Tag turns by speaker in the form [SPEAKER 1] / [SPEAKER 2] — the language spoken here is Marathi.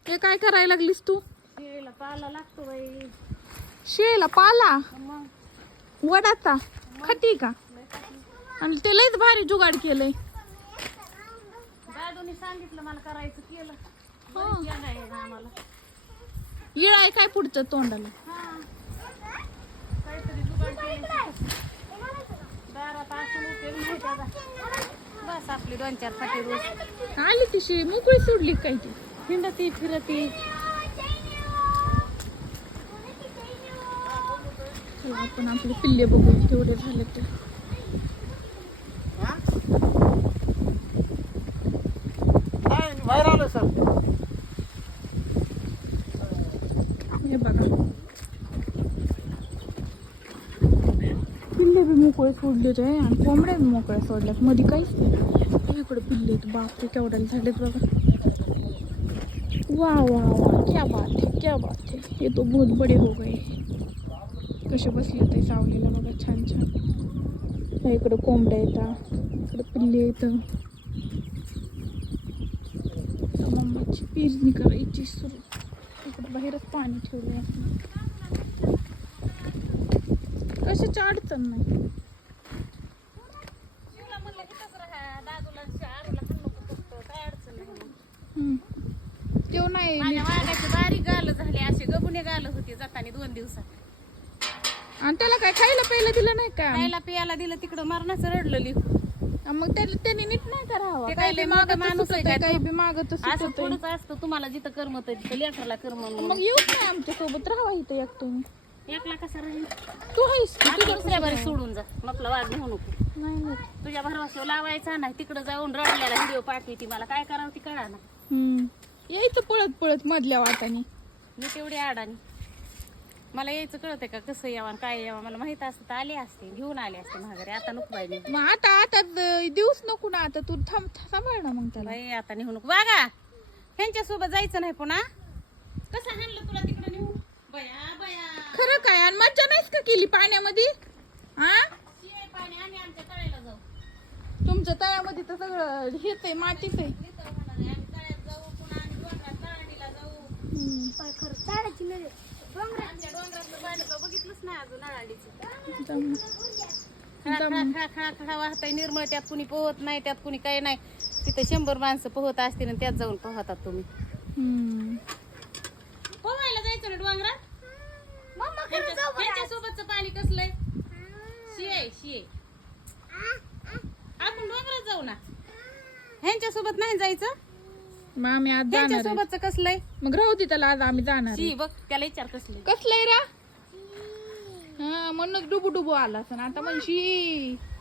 [SPEAKER 1] हे काय करायला लागलीस तू?
[SPEAKER 2] शेळीला पाला लागतो बाई.
[SPEAKER 1] शेळीला पाला
[SPEAKER 2] मग
[SPEAKER 1] वडाचा खाती का? आणि ते लयच भारी जुगाड केलंय.
[SPEAKER 2] दादूनी सांगितलं मला करायचं केलं.
[SPEAKER 1] हा.
[SPEAKER 2] केलं आहे ना आम्हाला.
[SPEAKER 1] इळा आहे काय पुढचं तोंडाला?
[SPEAKER 2] हा. काहीतरी जुगाड केली. दारात असून उपयोग नाही त्याचा. बस आपली 2-4 फाटी रोज
[SPEAKER 1] आली ती शेळी मोकळी सोडली काय ती?
[SPEAKER 2] हिंडती फिरती.
[SPEAKER 1] चला आपण आपले पिल्ले बघू तेवढे झाले तर.
[SPEAKER 3] बाहेर आलो सर.
[SPEAKER 1] हे बघा पिल्ले बी मोकळे सोडलेत आहे आणि कोंबड्या बी मोकळ्या सोडल्यात. मध्ये काहीच नाही. इकडे पिल्ले आहेत. बापरे केवढ्याला झालेत बघा. वाह वाह वाह क्या बात है क्या बात है. ये तो बहुत बडे हो गए. कसे बसले ते सावलीला बघा छान छान. इकडे कोंबड्या येतात इकडे पिल्ले येतं. मम्माची पेरणी करायची सुरू. इकडे बाहेरच पाणी ठेवलंय आपण. कशाची अडचण नाही.
[SPEAKER 2] शिवला म्हणलं हिथंच राहा. दादूला आरूला खाल्लं फक्त. काय अडचण नाही.
[SPEAKER 1] हम्म. तेव नाही
[SPEAKER 2] माझ्या वाघाची बारीक गाल झाली. असे गबुने गाल होते जाताना 2 दिवसात.
[SPEAKER 1] आणि त्याला काय खायला प्यायला दिलं नाही का?
[SPEAKER 2] खायला पियाला दिलं तिकडं मरणाचं रडलेली.
[SPEAKER 1] मग त्याने नीट नाही करावं.
[SPEAKER 2] ते
[SPEAKER 1] काय
[SPEAKER 2] काय लय
[SPEAKER 1] बी
[SPEAKER 2] मोठा
[SPEAKER 1] मागत
[SPEAKER 2] माणूस आहे
[SPEAKER 1] असतं,
[SPEAKER 2] काय
[SPEAKER 1] काही
[SPEAKER 2] तो?
[SPEAKER 1] बी मागत
[SPEAKER 2] असं
[SPEAKER 1] असतं.
[SPEAKER 2] थोडंच असतं. तुम्हाला जिथं करमत तिथं लेकराला करमत.
[SPEAKER 1] मग येऊच नाही आमच्या सोबत राहावा इथं एक तुम्ही.
[SPEAKER 2] एकला कसा राहील?
[SPEAKER 1] तू आहेस की?
[SPEAKER 2] आता दुसऱ्या बारी सोडून जा. आपला वाघ नेऊ नको.
[SPEAKER 1] नाही नाही.
[SPEAKER 2] तुझ्या भरवशावर लावायचा नाही. तिकडं जाऊन रडलेला व्हिडिओ पाठवी ती. मला काय करावं ती कळा ना.
[SPEAKER 1] यायचं पळत पळत मधल्या वाटाने.
[SPEAKER 2] मी तेवढी अडाणी. मला यायचं कळतंय का कसं यावं आणि काय यावं. मला माहित असतं तर आले असते. घेऊन आले असते माघारी. आता नको पाहिजे
[SPEAKER 1] मग आता दिवस नको ना. आता तू सांभाळ ना मग त्याला.
[SPEAKER 2] बाई. आता नेऊ नको वागा. ह्यांच्या सोबत जायचं नाही पुन्हा. कसं हाणलं तुला तिकडं नेऊ? बया बया.
[SPEAKER 1] खरं काय? आणि मज्जा नाहीच का केली पाण्यामध्ये? हा
[SPEAKER 2] शिवाय पाणी आम्ही आमच्या तळ्याला जाऊ.
[SPEAKER 1] तुमच्या तळ्यामध्ये तर सगळं हेच आहे मातीच आहे.
[SPEAKER 2] इथं होणार आहे. आम्ही तळ्यात जाऊ पुन्हा आणि डोंगरात तळणीला जाऊ. आमच्या डोंगरातलं पाणी तो बघितलंच नाही अजून नळाडीचं.
[SPEAKER 1] दम.
[SPEAKER 2] खळा खळा खळा वाहताय निर्मळ. त्यात कुणी पोहत नाही. त्यात कुणी काही नाही. तिथं 100 माणसं पोहत असतील आणि त्यात जाऊन पोहतात तुम्ही. पोहायला जायचं ना डोंगरात. ह्यांच्या सोबतचं पाणी कसलंय? शिये शिये. आपण डोंगरात जाऊ ना. ह्यांच्या सोबत नाही जायचं.
[SPEAKER 1] मग आम्ही आज
[SPEAKER 2] ह्यांच्या
[SPEAKER 1] जाणार आहे.
[SPEAKER 2] सोबतचं कसलंय?
[SPEAKER 1] मग राहू दे त्याला. आज आम्ही जाणार आहे.
[SPEAKER 2] शी बघ त्याला विचार कसलंय.
[SPEAKER 1] कसलंय रा? हा म्हणूनच डुबू डुबू आला असं आता म्हणशी